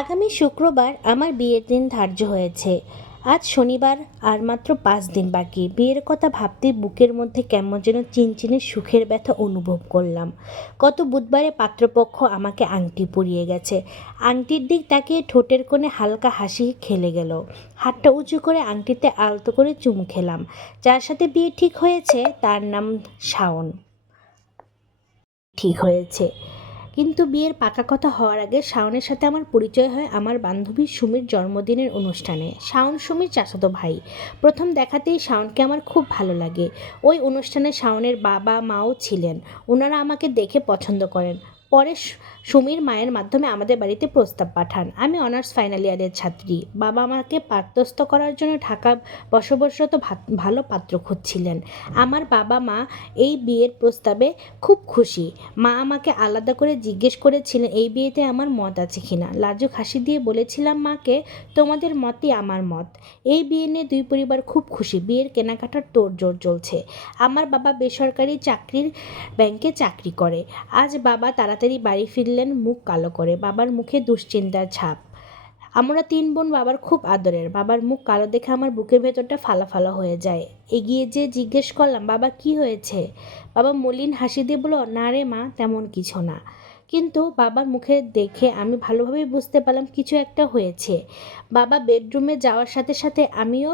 আগামী শুক্রবার আমার বিয়ের দিন ধার্য হয়েছে। আজ শনিবার, আর মাত্র 5 দিন বাকি। বিয়ের কথা ভাবতেই বুকের মধ্যে কেমন যেন চিনচিনে সুখের ব্যথা অনুভব করলাম। গত বুধবারে পাত্রপক্ষ আমাকে আংটি পরিয়ে গেছে। আংটির দিক তাকিয়ে ঠোঁটের কোণে হালকা হাসি খেলে গেল। হাতটা উঁচু করে আংটিতে আলতো করে চুমু খেলাম। যার সাথে বিয়ে ঠিক হয়েছে তার নাম শাওন। ঠিক হয়েছে, কিন্তু বিয়ের পাকা কথা হওয়ার আগে শাওনের সাথে আমার পরিচয় হয় আমার বান্ধবী সুমির জন্মদিনের অনুষ্ঠানে। শাওন সুমির চাচাতো ভাই। প্রথম দেখাতেই শাওনকে আমার খুব ভালো লাগে। ওই অনুষ্ঠানে শাওনের বাবা মাও ছিলেন। ওনারা আমাকে দেখে পছন্দ করেন। পরে সুমির মায়ের মাধ্যমে আমাদের বাড়িতে প্রস্তাব পাঠান। আমি অনার্স ফাইনাল ইয়ারের ছাত্রী। বাবা আমাকে পাত্রস্থ করার জন্য ঢাকা বসবাসরত ভালো পাত্র খুঁজছিলেন। আমার বাবা মা এই বিয়ের প্রস্তাবে খুব খুশি। মা আমাকে আলাদা করে জিজ্ঞেস করেছিলেন এই বিয়েতে আমার মত আছে কিনা। লাজুক হাসি দিয়ে বলেছিলাম মাকে, তোমাদের মতই আমার মত। এই বিয়ে নিয়ে দুই পরিবার খুব খুশি। বিয়ের কেনাকাটার তোড়জোড় চলছে। আমার বাবা বেসরকারি ব্যাংকে চাকরি করে। আজ বাবা তাড়াতাড়ি বাড়ি ফিরলেন মুখ কালো করে। বাবার মুখে দুশ্চিন্তার ছাপ। আমরা 3 বোন বাবার খুব আদরের। বাবার মুখ কালো দেখে আমার বুকের ভেতরটা ফালা হয়ে যায়। এগিয়ে যেয়ে জিজ্ঞেস করলাম, বাবা কি হয়েছে? বাবা মলিন হাসি দিয়ে বলল, না রে মা, তেমন কিছু না। কিন্তু বাবার মুখে দেখে আমি ভালোভাবেই বুঝতে পারলাম কিছু একটা হয়েছে। বাবা বেডরুমে যাওয়ার সাথে সাথে আমিও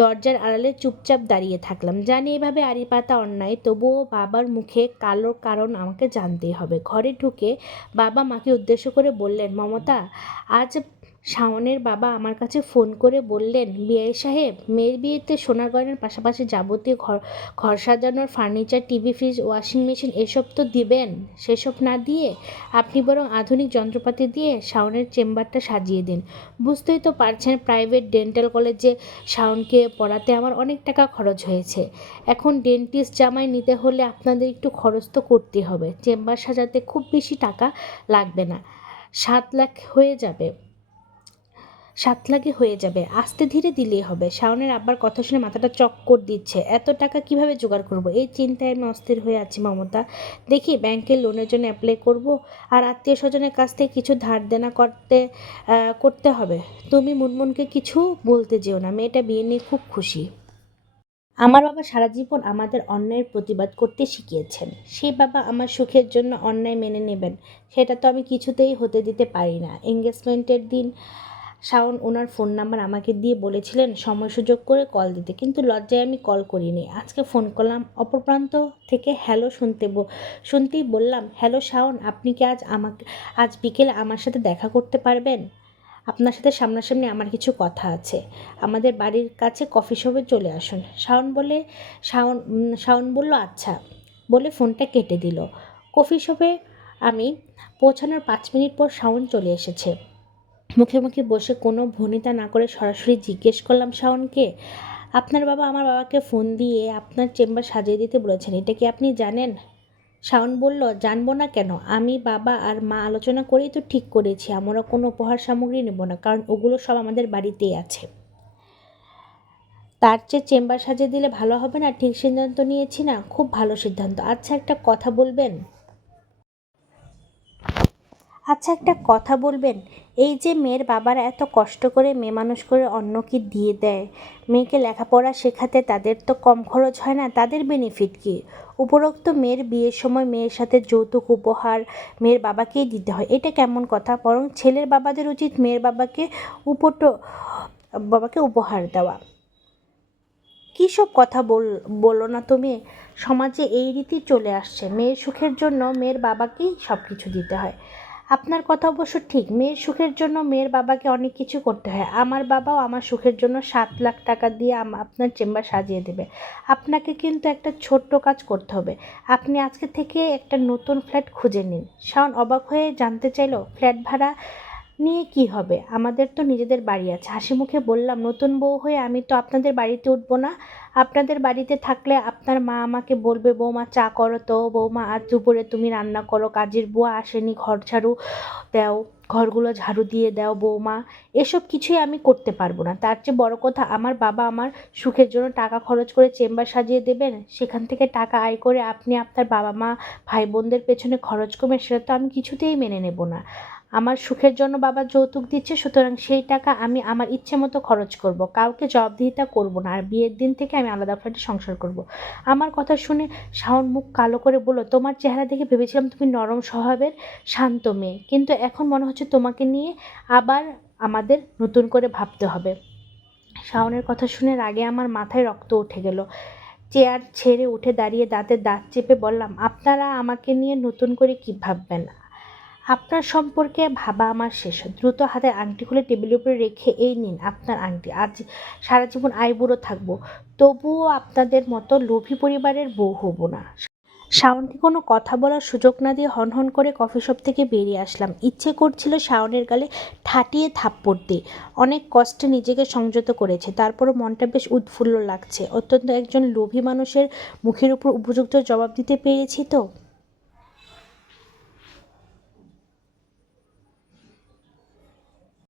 দরজার আড়ালে চুপচাপ দাঁড়িয়ে থাকলাম। জানি এভাবে আড়ি পাতা অন্যায়, তবুও বাবার মুখে কালো কারণ আমাকে জানতেই হবে। ঘরে ঢুকে বাবা মাকে উদ্দেশ্য করে বললেন, মমতা, আজ শাওনের বাবা আমার কাছে ফোন করে বললেন, বিআই সাহেব, মেয়ের বিয়েতে সোনার গয়নার পাশাপাশি যাবতীয় ঘর সাজানোর furniture, TV, fridge, washing machine এসব তো দিবেন। সেসব না দিয়ে আপনি বরং আধুনিক যন্ত্রপাতি দিয়ে শাওনের চেম্বারটা সাজিয়ে দিন। বুঝতেই তো পারছেন, প্রাইভেট ডেন্টাল কলেজে শাওনকে পড়াতে আমার অনেক টাকা খরচ হয়েছে। এখন ডেন্টিস্ট জামাই নিতে হলে আপনাদের একটু খরচ তো করতে হবে। চেম্বার সাজাতে খুব বেশি টাকা লাগবে না, 7 লাখ হয়ে যাবে। 7 লাখে হয়ে যাবে, আস্তে ধীরে দিলেই হবে। শাওনের আব্বার কথা শুনে মাথাটা চক্কর দিচ্ছে। এত টাকা কিভাবে জোগাড় করব, এই চিন্তায় আমি অস্থির হয়ে আছি মমতা। দেখি ব্যাংকের লোনের জন্য অ্যাপ্লাই করব, আর আত্মীয় স্বজনের কাছ থেকে কিছু ধার দেনা করতে হবে। তুমি মুনমুনকে কিছু বলতে যেও না, মেয়েটা বিয়ে নিয়ে খুব খুশি। আমার বাবা সারা জীবন আমাদের অন্যায়ের প্রতিবাদ করতে শিখিয়েছেন। সেই বাবা আমার সুখের জন্য অন্যায় মেনে নেবেন, সেটা তো আমি কিছুতেই হতে দিতে পারি না। এঙ্গেজমেন্টের দিন শাওন ওনার ফোন নাম্বার আমাকে দিয়ে বলেছিলেন সময় সুযোগ করে কল দিতে, কিন্তু লজ্জায় আমি কল করিনি। আজকে ফোন করলাম, অপর প্রান্ত থেকে হ্যালো শুনতেই বললাম, হ্যালো শাওন, আপনি কি আজ বিকেলে আমার সাথে দেখা করতে পারবেন? আপনার সাথে সামনাসামনি আমার কিছু কথা আছে। আমাদের বাড়ির কাছে কফি শপে চলে আসুন। শাওন বলল আচ্ছা বলে ফোনটা কেটে দিল। কফি শপে আমি পৌঁছানোর 5 মিনিট পর শাওন চলে এসেছে। মুখে মুখে বসে কোনো ভনিতা না করে সরাসরি জিজ্ঞেস করলাম শাওনকে, আপনার বাবা আমার বাবাকে ফোন দিয়ে আপনার চেম্বার সাজিয়ে দিতে বলেছেন, এটা কি আপনি জানেন? শাওন বলল, জানবো না কেন, আমি বাবা আর মা আলোচনা করেই তো ঠিক করেছি আমরা কোনো উপহার সামগ্রী নেব না, কারণ ওগুলো সব আমাদের বাড়িতেই আছে। তার চেয়ে চেম্বার সাজিয়ে দিলে ভালো হবে না? ঠিক সিদ্ধান্ত নিয়েছি না? খুব ভালো সিদ্ধান্ত। আচ্ছা একটা কথা বলবেন, এই যে মেয়ের বাবারা এত কষ্ট করে মেয়ে মানুষ করে অন্য কি দিয়ে দেয়, মেয়েকে লেখাপড়া শেখাতে তাদের তো কম খরচ হয় না, তাদের বেনিফিট কি? উপরোক্ত মেয়ের বিয়ের সময় মেয়ের সাথে যৌতুক উপহার মেয়ের বাবাকেই দিতে হয়, এটা কেমন কথা? বরং ছেলের বাবাদের উচিত মেয়ের বাবাকে উপহার দেওয়া। কী সব কথা বলো না তুমি? সমাজে এই রীতি চলে আসছে, মেয়ের সুখের জন্য মেয়ের বাবাকেই সব কিছু দিতে হয়। আপনার কথা অবশ্য ঠিক, মেয়ের সুখের জন্য মেয়ের বাবাকে অনেক কিছু করতে হয়। আমার বাবাও আমার সুখের জন্য 7 লাখ টাকা দিয়ে আপনার চেম্বার সাজিয়ে দেবে। আপনাকে কিন্তু একটা ছোট্ট কাজ করতে হবে। আপনি আজকে থেকে একটা নতুন ফ্ল্যাট খুঁজে নিন। শাওন অবাক হয়ে জানতে চাইল, ফ্ল্যাট ভাড়া নিয়ে কি হবে? আমাদের তো নিজেদের বাড়ি আছে। হাসি মুখে বললাম, নতুন বউ হয়ে আমি তো আপনাদের বাড়িতে উঠবো না। আপনাদের বাড়িতে থাকলে আপনার মা আমাকে বলবে, বৌমা চা করো তো, বৌমা আজ দুপুরে তুমি রান্না করো, কাজের বুয়া আসেনি, ঘর ঝাড়ু দাও, ঘরগুলো ঝাড়ু দিয়ে দাও বৌমা। এসব কিছুই আমি করতে পারবো না। তার চেয়ে বড় কথা, আমার বাবা আমার সুখের জন্য টাকা খরচ করে চেম্বার সাজিয়ে দেবেন, সেখান থেকে টাকা আয় করে আপনি আপনার বাবা মা ভাই বোনদের পেছনে খরচ করবেন, সেটা তো আমি কিছুতেই মেনে নেব না। আমার সুখের জন্য বাবা যৌতুক দিচ্ছে, সুতরাং সেই টাকা আমি আমার ইচ্ছে মতো খরচ করব, কাউকে জবাবদিহিতা করব না, আর বিয়ের দিন থেকে আমি আলাদা ফ্ল্যাটে সংসার করব। আমার কথা শুনে শাওন মুখ কালো করে বলল, তোমার চেহারা দেখে ভেবেছিলাম তুমি নরম স্বভাবের শান্ত মেয়ে, কিন্তু এখন মনে হচ্ছে তোমাকে নিয়ে আবার আমাদের নতুন করে ভাবতে হবে। শাওনের কথা শুনে রাগে আমার মাথায় রক্ত উঠে গেল। চেয়ার ছেড়ে উঠে দাঁড়িয়ে দাঁতে দাঁত চেপে বললাম, আপনারা আমাকে নিয়ে নতুন করে কি ভাববেন? আপনার সম্পর্কে ভাবা আমার শেষ। দ্রুত হাতের আংটি খুলে টেবিলের উপরে রেখে, এই নিন আপনার আংটি, আজ সারা জীবন আইবুড়ো থাকবো, তবুও আপনাদের মতো লোভী পরিবারের বউ হব না। শাওনকে কোনো কথা বলার সুযোগ না দিয়ে হনহন করে কফি শপ থেকে বেরিয়ে আসলাম। ইচ্ছে করছিল শাওনের গালে ঠাটিয়ে থাপ্পড় দিই। অনেক কষ্টে নিজেকে সংযত করেছে, তারপরও মনটা বেশ উৎফুল্ল লাগছে। অত্যন্ত একজন লোভী মানুষের মুখের উপর উপযুক্ত জবাব দিতে পেরেছি তো।